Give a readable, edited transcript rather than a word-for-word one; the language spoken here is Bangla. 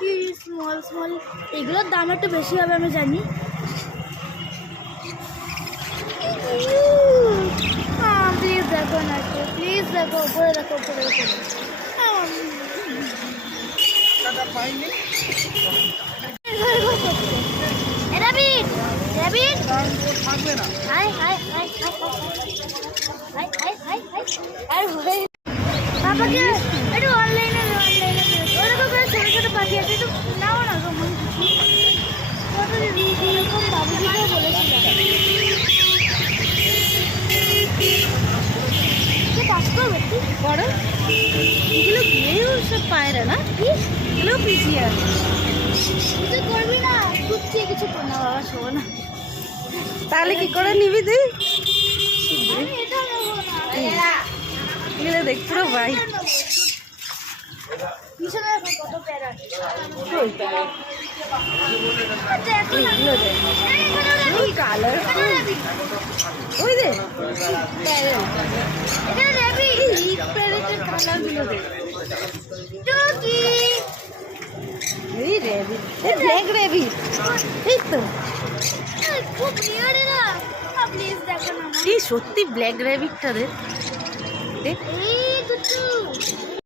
কি স্মল স্মল, এগুলোর দাম একটু বেশি হবে আমি জানি। প্লিজ দেখো না, প্লিজ দেখো, উপরে দেখো, উপরে দেখো। র্যাবিট র্যাবিট থাকবে না। Hi hi hi hi hi hi hi আর হয়ে বাবাকে একটু অনলাইনে ওরকম করে ছোটো ছোটো পাখি আছে, একটু নাও না গো মন কিছু এরকম বাবুজিকেও বলেছিলাম পাস করবে বড় এগুলো বিয়েও সব পায়রা না, এগুলো পিছিয়ে কিছু করবি না, খুঁজছে কিছু কর না বাবা, শোবো না। তাহলে কি করে নিবি তুই? আমি এটা নেবো না, এগুলো দেখ পুরো ভাই পিছনে দেখো কত প্যারা। কালার ওই দে এখানে র্যাবিট কালার গুলো দেখ। টুকি এই রেবিট, এই ব্ল্যাক রেবিট, এই তো খুব রিয়ার এরা। প্লিজ দেখো না এই সত্যি ব্ল্যাক রেবিটটা দেখ দেখ এই দুটো